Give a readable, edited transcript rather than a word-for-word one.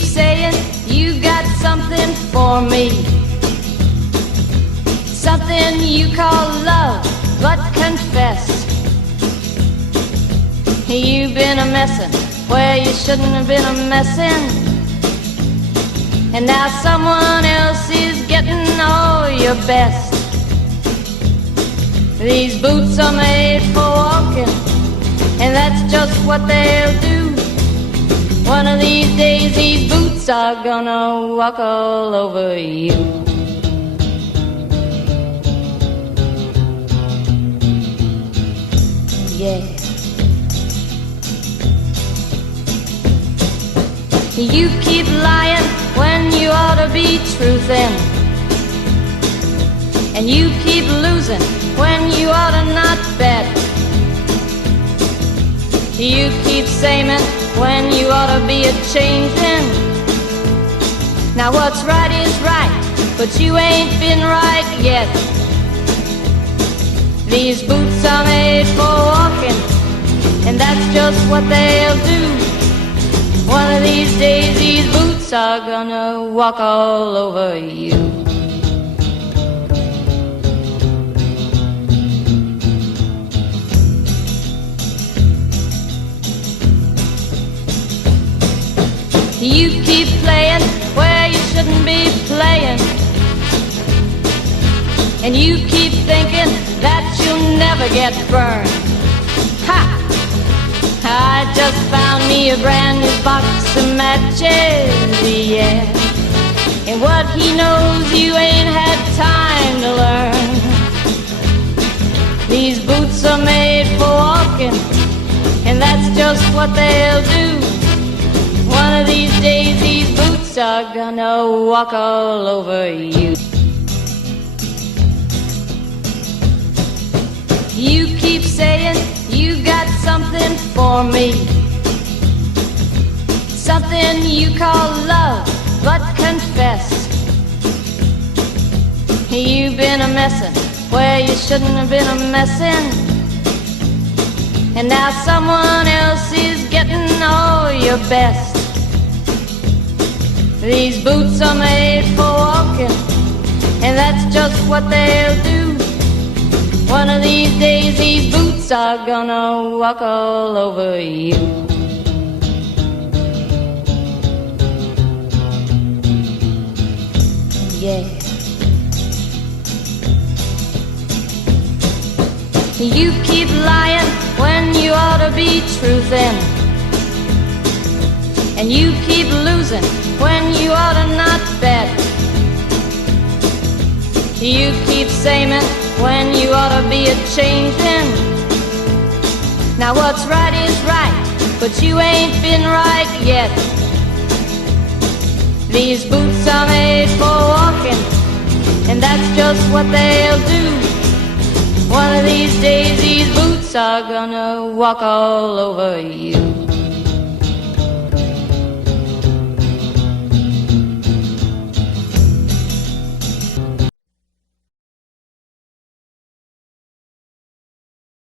keep saying you got something for me, something you call love, but confess you've been a messin' where you shouldn't have been a messin', and now someone else is getting all your best. These boots are made for walking, and that's just what they'll do. One of these days these boots are gonna walk all over you. Yeah. You keep lying when you ought to be truthin', and you keep losing when you ought to not bet. You keep saying when you ought to be a-changin'. Now what's right is right, but you ain't been right yet. These boots are made for walking, and that's just what they'll do. One of these days these boots are gonna walk all over you. You keep playing where you shouldn't be playing, and you keep thinking that you'll never get burned. Ha! I just found me a brand new box of matches, yeah, and what he knows you ain't had time to learn. These boots are made for walking, and that's just what they'll do. One of these days these boots are gonna walk all over you. You keep saying you got something for me, something you call love, but confess you've been a messin' where you shouldn't have been a messin', and now someone else is getting all your best. These boots are made for walking, and that's just what they'll do. One of these days these boots are gonna walk all over you. Yeah. You keep lying when you ought to be truthin', and you keep losing when you ought to not bet. You keep saying when you ought to be a-changin'. Now what's right is right, but you ain't been right yet. These boots are made for walking, and that's just what they'll do. One of these days these boots are gonna walk all over you.